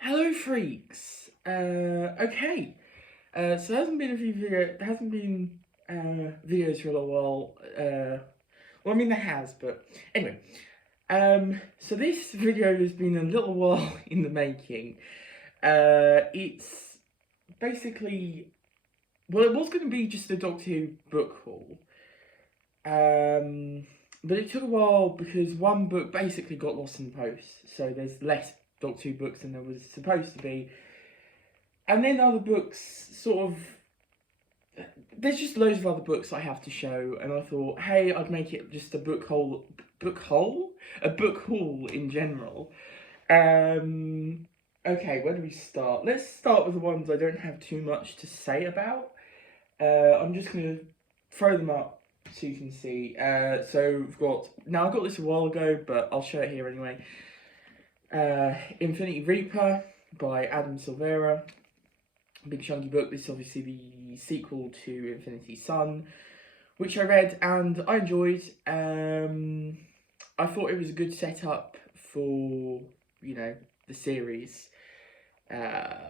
Hello, freaks. Okay. So there hasn't been videos for a little while. Well, I mean there has, but anyway. So this video has been a little while in the making. It's basically, well, it was going to be just a Doctor Who book haul. But it took a while because one book basically got lost in the post. So there's less Doctor Who books than there was supposed to be. And then other books sort of... There's just loads of other books I have to show, and I thought, hey, I'd make it just a book haul? A book haul in general. Okay, where do we start? Let's start with the ones I don't have too much to say about. I'm just going to throw them up so you can see. So we've got... Now, I got this a while ago, but I'll show it here anyway. Infinity Reaper by Adam Silvera. Big chunky book. This is obviously the sequel to Infinity Sun, which I read and I enjoyed. I thought it was a good setup for, you know, the series.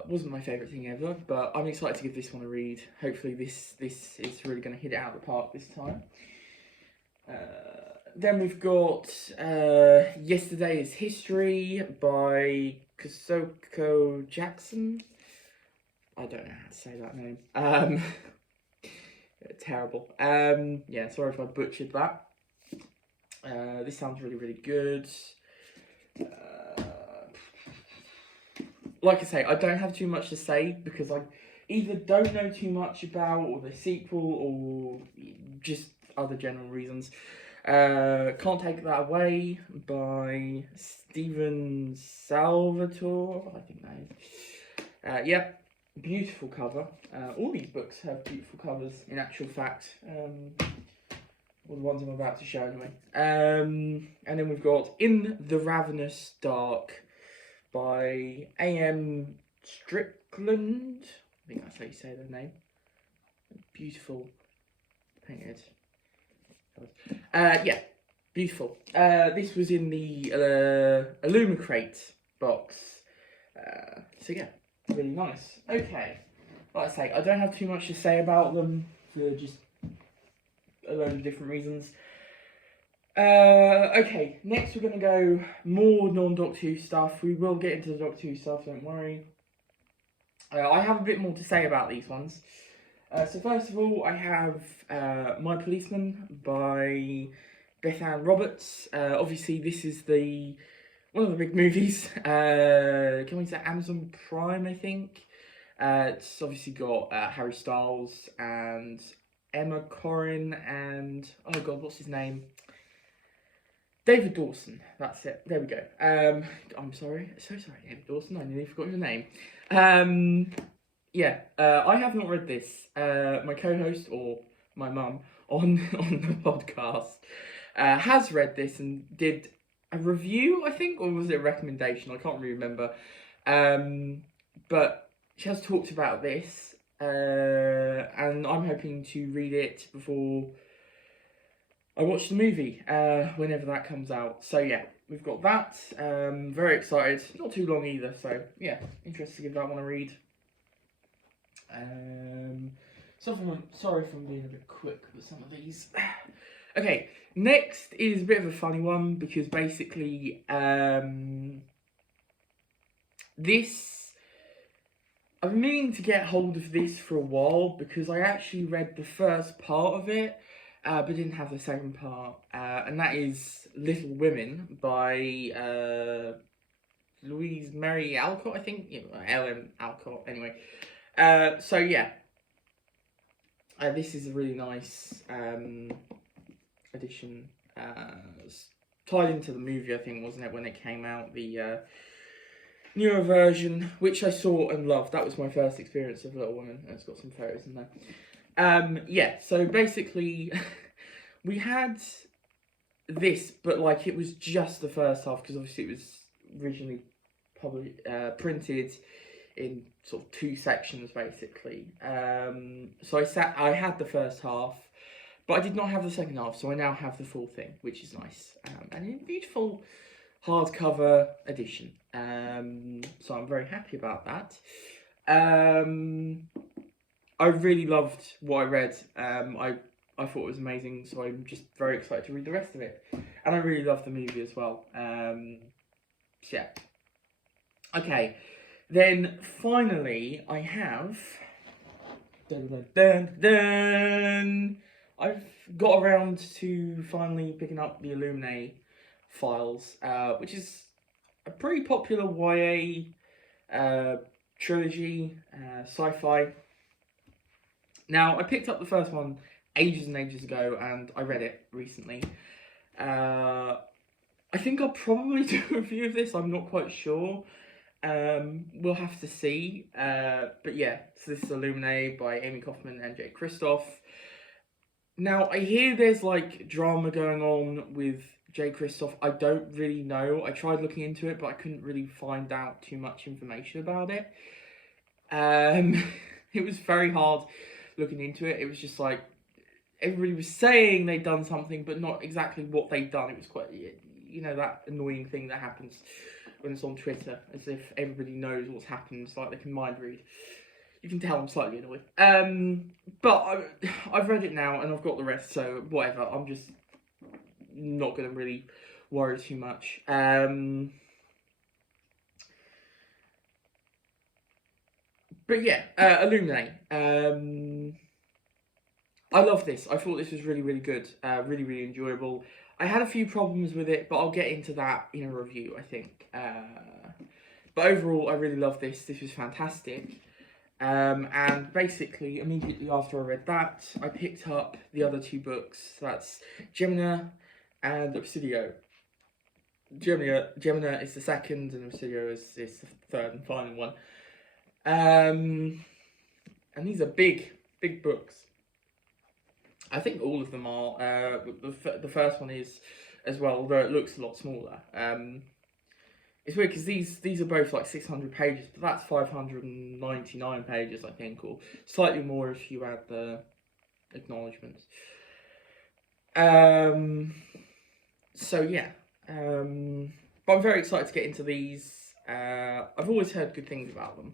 Wasn't my favourite thing ever, but I'm excited to give this one a read. Hopefully this is really going to hit it out of the park this time. Then we've got Yesterday is History by Kosoko Jackson. I don't know how to say that name. Terrible. Yeah, sorry if I butchered that. This sounds really, really good. Like I say, I don't have too much to say because I either don't know too much about or the sequel or just other general reasons. Can't Take That Away by Stephen Salvatore, I think that is. Yeah, beautiful cover. All these books have beautiful covers, in actual fact. Well, the ones I'm about to show anyway. And then we've got In the Ravenous Dark by A.M. Strickland. I think that's how you say their name. Beautiful painted. Yeah, beautiful. This was in the illuminae box. So yeah, really nice. Okay, like I say, I don't have too much to say about them for just a load of different reasons. Okay, next we're going to go more non-Doctor Who stuff. We will get into the Doctor Who stuff, don't worry. I have a bit more to say about these ones. So first of all, I have My Policeman by Bethan Roberts. Obviously, this is one of the big movies. Coming to Amazon Prime, I think. It's obviously got Harry Styles and Emma Corrin and... oh god, what's his name? David Dawson. That's it. There we go. I'm sorry. So sorry, David Dawson. I nearly forgot your name. Yeah, I have not read this. My co-host, or my mum, on the podcast, has read this and did a review, I think, or was it a recommendation? I can't really remember. But she has talked about this, and I'm hoping to read it before I watch the movie, whenever that comes out. So yeah, we've got that. Very excited. Not too long either, so yeah, interested to give that one a read. Sorry if I'm being a bit quick with some of these. Okay, next is a bit of a funny one because basically this, I've been meaning to get hold of this for a while because I actually read the first part of it, but didn't have the second part, and that is Little Women by Louise Mary Alcott, I think, Ellen Alcott, anyway. So yeah, this is a really nice edition, tied into the movie, I think, wasn't it, when it came out, the newer version, which I saw and loved. That was my first experience of Little Women, and it's got some photos in there. Yeah, so basically, we had this, but like it was just the first half, because obviously it was originally probably printed in sort of two sections, basically. So I had the first half, but I did not have the second half, so I now have the full thing, which is nice. And a beautiful hardcover edition. So I'm very happy about that. I really loved what I read. I thought it was amazing, so I'm just very excited to read the rest of it. And I really loved the movie as well. Yeah. Okay, then finally I have. Dun, dun, dun, dun. I've got around to finally picking up the illuminae files, which is a pretty popular YA trilogy, sci-fi. Now, I picked up the first one ages and ages ago, and I read it recently. I think I'll probably do a review of this, I'm not quite sure. We'll have to see. But yeah, so this is illuminae by Amy Kaufman and Jay Kristoff. Now, I hear there's like drama going on with Jay Kristoff. I don't really know. I tried looking into it, but I couldn't really find out too much information about it. It was very hard looking into it. It was just like everybody was saying they'd done something, but not exactly what they'd done. It was quite, you know, that annoying thing that happens when it's on Twitter, as if everybody knows what's happened. It's like they can mind read. You can tell I'm slightly annoyed. But I've read it now and I've got the rest, so whatever. I'm just not going to really worry too much. But yeah, illuminae. I love this. I thought this was really, really good. Really, really enjoyable. I had a few problems with it, but I'll get into that in a review, I think. But overall, I really love this. This was fantastic. And basically, immediately after I read that, I picked up the other two books. That's Gemina and Obsidio. Gemina is the second, and Obsidio is the third and final one. And these are big, big books. I think all of them are. The first one is as well, although it looks a lot smaller. It's weird because these are both like 600 pages, but that's 599 pages, I think, or slightly more if you add the acknowledgements. So yeah, but I'm very excited to get into these. I've always heard good things about them,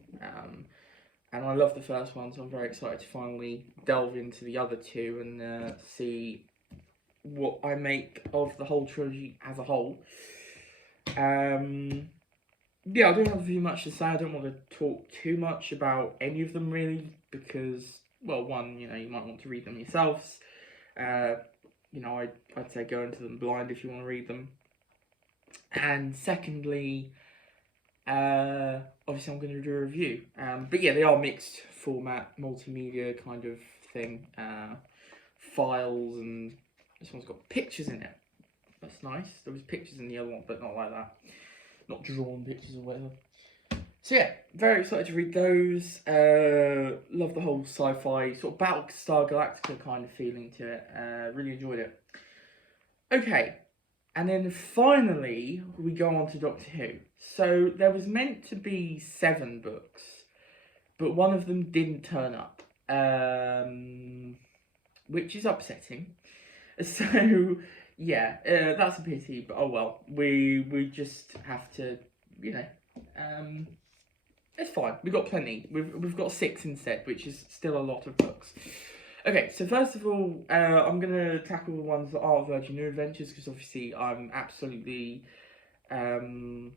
and I love the first one, so I'm very excited to finally delve into the other two and see what I make of the whole trilogy as a whole. Yeah, I don't have too much to say. I don't want to talk too much about any of them really, because, well, one, you know, you might want to read them yourselves. You know, I'd say go into them blind if you want to read them. And secondly, obviously I'm going to do a review. But yeah, they are mixed format, multimedia kind of thing. Files, and this one's got pictures in it. That's nice. There was pictures in the other one, but not like that. Not drawn pictures or whatever. So yeah, very excited to read those. Love the whole sci-fi, sort of Battlestar Galactica kind of feeling to it. Really enjoyed it. Okay, and then finally we go on to Doctor Who. So there was meant to be 7 books, but one of them didn't turn up, which is upsetting. So yeah, that's a pity, but oh well. We just have to, you know, it's fine. We've got plenty. We've got 6 instead, which is still a lot of books. Okay, so first of all, I'm gonna tackle the ones that are Virgin New Adventures, because obviously I'm absolutely I've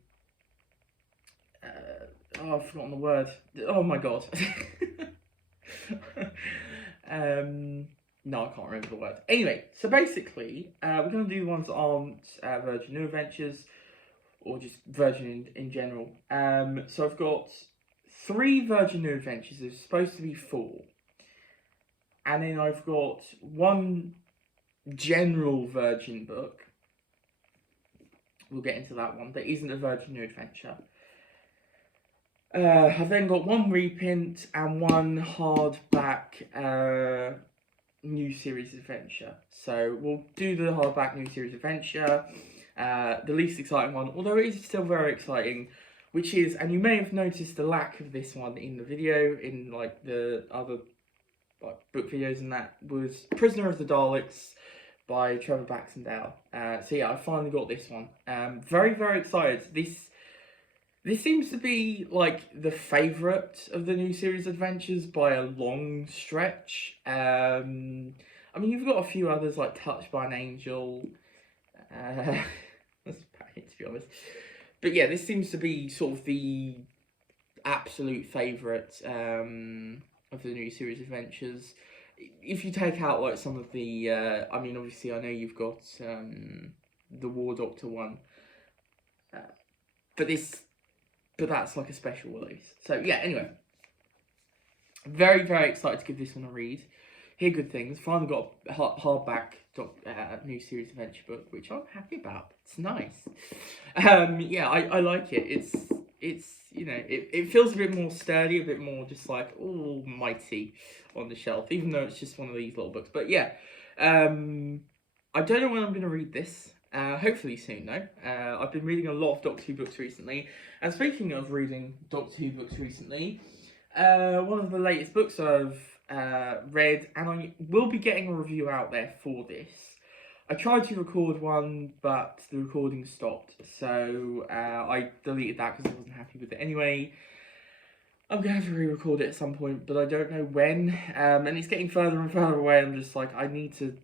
forgotten the word. Oh my god. No, I can't remember the word. Anyway, so basically, we're going to do the ones that aren't Virgin New Adventures, or just Virgin in general. So I've got 3 Virgin New Adventures. There's supposed to be 4. And then I've got 1 general Virgin book. We'll get into that one. That isn't a Virgin New Adventure. I've then got 1 reprint and 1 hardback new series adventure. So we'll do the hardback new series adventure, the least exciting one, although it is still very exciting, which is, and you may have noticed the lack of this one in the video, in like the other like book videos, and that was Prisoner of the Daleks by Trevor Baxendale. So yeah, I finally got this one. Very, very excited. This This seems to be like the favourite of the new series adventures by a long stretch. I mean, you've got a few others like Touched by an Angel. That's about it, to be honest. But yeah, this seems to be sort of the absolute favourite of the new series adventures. If you take out like some of the, I mean, obviously I know you've got the War Doctor one, but that's like a special release. So yeah, anyway, very, very excited to give this one a read. Hear good things. Finally got a hardback new series adventure book, which I'm happy about. It's nice. Yeah, I like it. It's you know, it feels a bit more sturdy, a bit more just like almighty on the shelf, even though it's just one of these little books. But yeah, I don't know when I'm going to read this. Hopefully soon though. I've been reading a lot of Doctor Who books recently. And speaking of reading Doctor Who books recently, one of the latest books I've read, and I will be getting a review out there for this. I tried to record one, but the recording stopped, so I deleted that because I wasn't happy with it anyway. I'm going to have to re-record it at some point, but I don't know when, and it's getting further and further away. I'm just like, I need to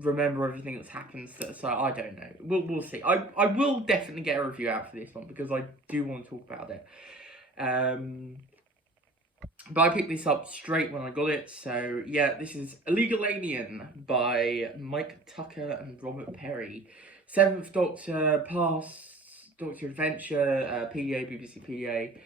remember everything that's happened, so I don't know. We'll see. I will definitely get a review out for this one, because I do want to talk about it. But I picked this up straight when I got it, so yeah, this is Illegal Alien by Mike Tucker and Robert Perry. 7th Doctor, Past Doctor Adventure, PDA, BBC PDA,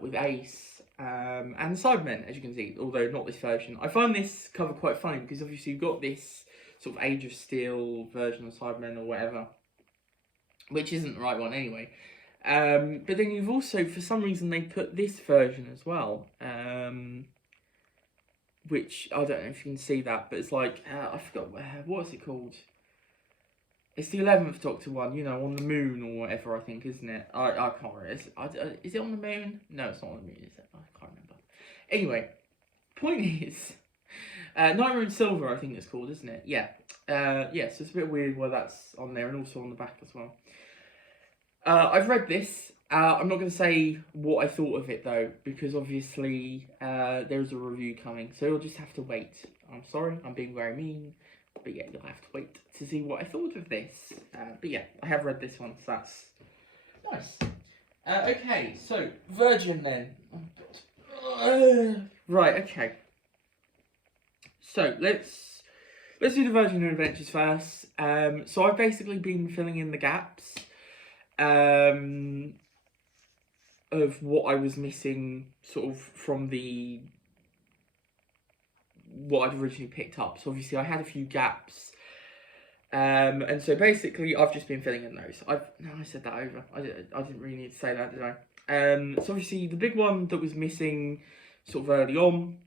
with Ace, and the Cybermen, as you can see, although not this version. I find this cover quite funny, because obviously you've got this sort of Age of Steel version of Cybermen or whatever, which isn't the right one anyway. But then you've also, for some reason, they put this version as well, which, I don't know if you can see that, but it's like, I forgot, what is it called? It's the 11th Doctor one, you know, on the moon or whatever, I think, isn't it? I can't remember. Is it on the moon? No, it's not on the moon, is it? I can't remember. Anyway, point is, Nightmare in Silver, I think it's called, isn't it? Yeah. Yeah, so it's a bit weird why that's on there, and also on the back as well. I've read this. I'm not going to say what I thought of it though, because obviously there's a review coming, so you'll just have to wait. I'm sorry, I'm being very mean, but yeah, you'll have to wait to see what I thought of this. But yeah, I have read this one, so that's nice. Okay, so Virgin then. Oh, God. Right, okay. So let's do the Virgin Adventures first. So I've basically been filling in the gaps of what I was missing, sort of from what I'd originally picked up. So obviously I had a few gaps, and so basically I've just been filling in those. I said that over. I didn't really need to say that, did I? So obviously the big one that was missing, sort of early on,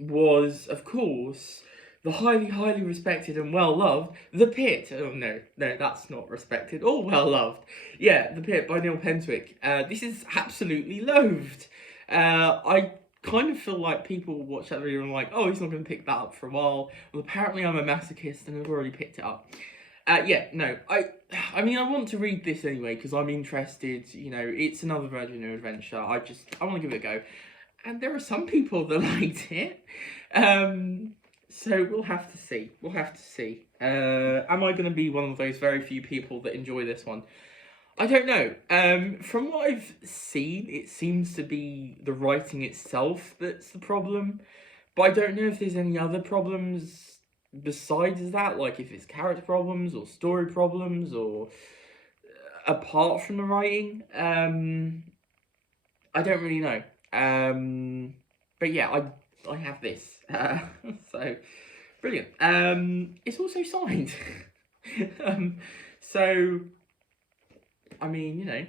was of course the highly, highly respected and well-loved The Pit. Oh, no, that's not respected or well-loved. Yeah, The Pit by Neil Pentwick. This is absolutely loathed. I kind of feel like people watch that video and are like, oh, he's not going to pick that up for a while. Well, apparently I'm a masochist and I've already picked it up. Yeah, no, I mean, I want to read this anyway, because I'm interested, you know, it's another Virgin New Adventure. I want to give it a go. And there are some people that liked it. So we'll have to see. Am I going to be one of those very few people that enjoy this one? I don't know. From what I've seen, it seems to be the writing itself that's the problem. But I don't know if there's any other problems besides that, like if it's character problems or story problems or apart from the writing. I don't really know. But yeah, I have this. So brilliant. It's also signed. So I mean, you know,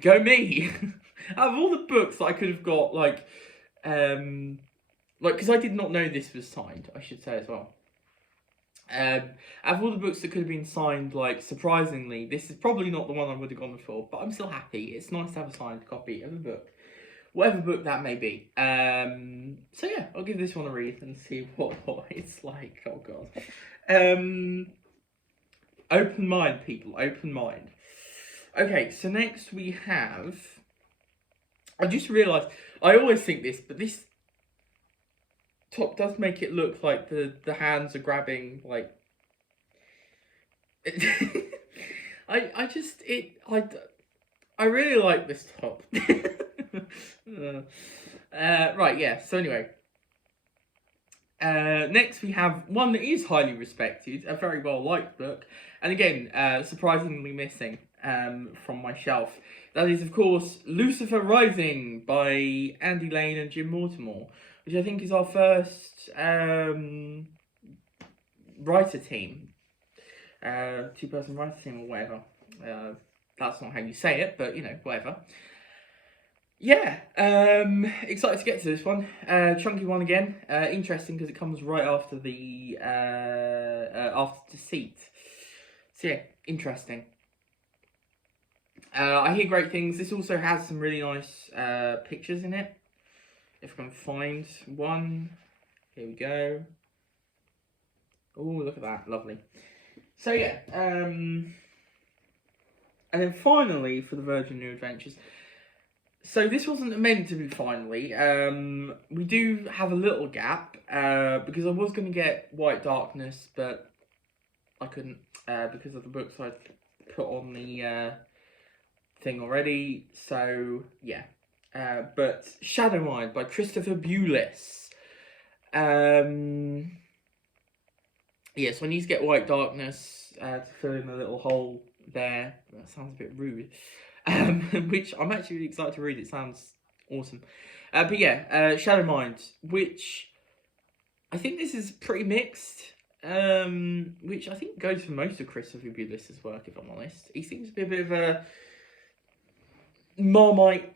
go me. Out of all the books that I could have got, like, because I did not know this was signed, I should say as well. Out of all the books that could have been signed, like, surprisingly, this is probably not the one I would have gone for, but I'm still happy. It's nice to have a signed copy of a book, whatever book that may be. So yeah, I'll give this one a read and see what it's like. Oh god. Open mind, people. Open mind. Okay, so next we have... I just realised, I always think this, but this top does make it look like the hands are grabbing, like... I really like this top. Right, yeah, so anyway. Next we have one that is highly respected, a very well liked book, and again, surprisingly missing from my shelf. That is, of course, Lucifer Rising by Andy Lane and Jim Mortimer, which I think is our first writer team, two-person writer team or whatever. That's not how you say it, but you know, whatever. Yeah, excited to get to this one. Chunky one again. Interesting because it comes right after the after Deceit. So yeah, interesting. I hear great things. This also has some really nice pictures in it. If I can find one, here we go. Oh, look at that, lovely. So yeah, and then finally for the Virgin New Adventures. So this wasn't meant to be finally. We do have a little gap because I was going to get White Darkness, but I couldn't because of the books I'd put on the thing already. So yeah, but Shadowline by Christopher Bulis. Yes, I need to get White Darkness to fill in the little hole there. That sounds a bit rude. Which I'm actually really excited to read. It sounds awesome. But yeah, Shadow Mind, which I think this is pretty mixed. Which I think goes for most of Christopher Bulis' work, if I'm honest. He seems to be a bit of a Marmite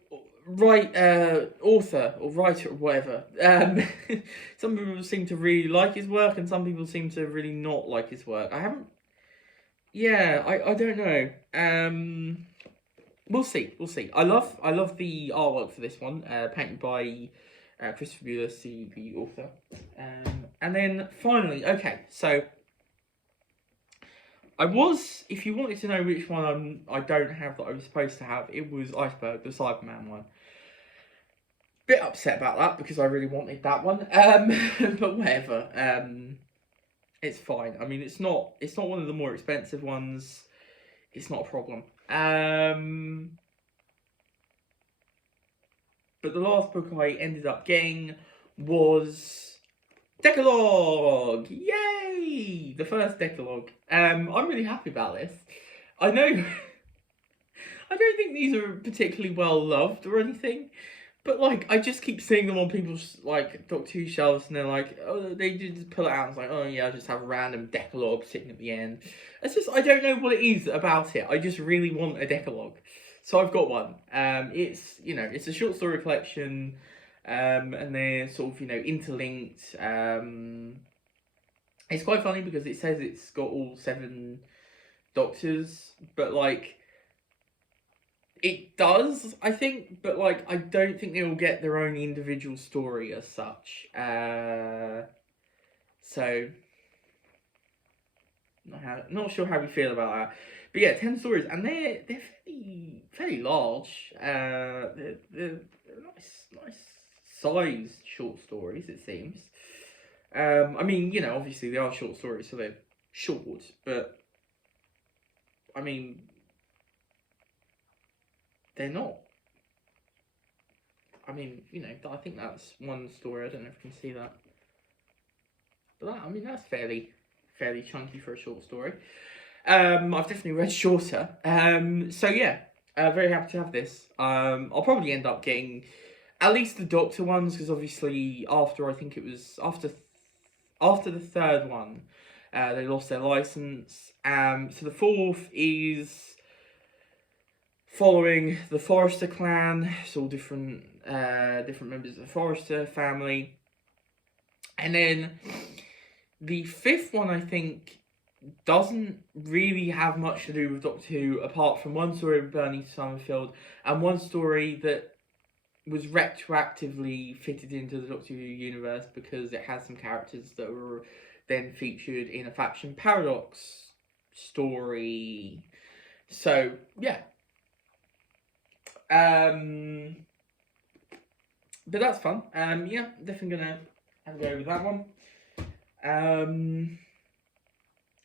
author or writer or whatever. Some people seem to really like his work, and some people seem to really not like his work. I don't know. We'll see. I love the artwork for this one, painted by Christopher Bulis, the author. And then finally, okay, so if you wanted to know which one I don't have that I was supposed to have, it was Iceberg, the Cyberman one. Bit upset about that because I really wanted that one, but whatever. It's fine. I mean, it's not one of the more expensive ones. It's not a problem. But the last book I ended up getting was Decalogue! Yay! The first Decalogue. I'm really happy about this. I know I don't think these are particularly well loved or anything, but like I just keep seeing them on people's like Doctor Who shelves, and they're like, oh, they just pull it out and it's like, oh yeah, I just have a random Decalogue sitting at the end. It's just, I don't know what it is about it. I just really want a Decalogue. So I've got one. It's, you know, it's a short story collection, and they're sort of, you know, interlinked. It's quite funny because it says it's got all 7 Doctors, but like, it does, I think, but like, I don't think they will get their own individual story as such. So, not sure how we feel about that. But yeah, 10 stories, and they're fairly large. They're nice sized short stories, it seems. I mean, you know, obviously they are short stories, so they're short, but I mean, they're not. I mean, you know, I think that's one story. I don't know if you can see that, but that, I mean, that's fairly chunky for a short story. I've definitely read shorter. So yeah, very happy to have this. I'll probably end up getting at least the Doctor ones, because obviously after the third one, they lost their license. So the fourth is following the Forrester clan. It's all different members of the Forrester family, and then the fifth one, I think, doesn't really have much to do with Doctor Who, apart from one story of Bernie Summerfield and one story that was retroactively fitted into the Doctor Who universe because it has some characters that were then featured in a Faction Paradox story. So, yeah. But that's fun. Yeah, definitely gonna have a go with that one.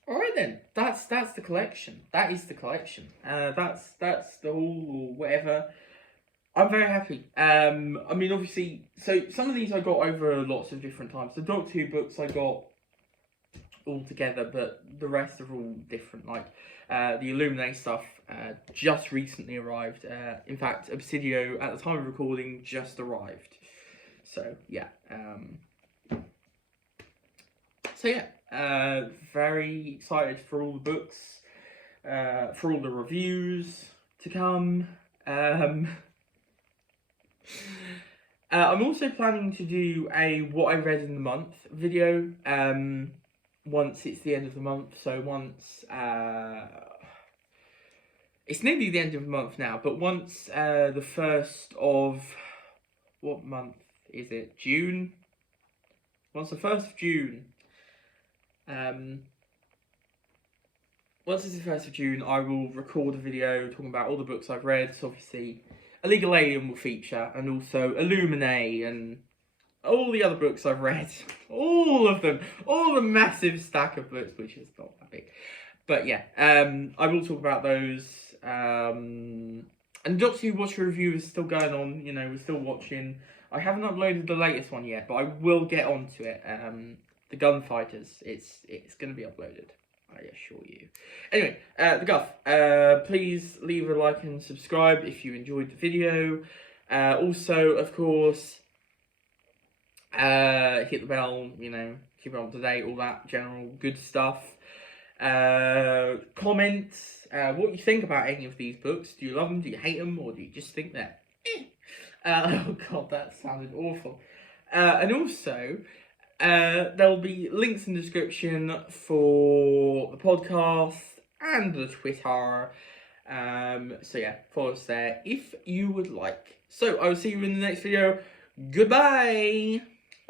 All right then. That's the collection. That is the collection. That's the haul or whatever. I'm very happy. I mean, obviously, so some of these I got over lots of different times. The Doctor Who books I got all together, but the rest are all different. Like the illuminae stuff just recently arrived. In fact, Obsidio at the time of recording just arrived. So yeah. Very excited for all the books, for all the reviews to come. I'm also planning to do a what I read in the month video. Once it's the end of the month, so once it's nearly the end of the month now, but once the 1st of what month is it? June. Once the 1st of June. Once it's the 1st of June, I will record a video talking about all the books I've read. So obviously, Illegal Alien will feature, and also illuminae and all the other books I've read. All of them. All the massive stack of books, which is not that big. But yeah, I will talk about those. And Doctor Who Watch Review is still going on. You know, we're still watching. I haven't uploaded the latest one yet, but I will get onto it. The Gunfighters, it's going to be uploaded, I assure you. Anyway, the Guff, please leave a like and subscribe if you enjoyed the video. Also, of course, hit the bell, you know, keep it up to date, all that general good stuff. Comment what you think about any of these books. Do you love them, do you hate them, or do you just think they're oh god, that sounded awful. And also, there'll be links in the description for the podcast and the Twitter. So yeah, follow us there if you would like. So I will see you in the next video. Goodbye!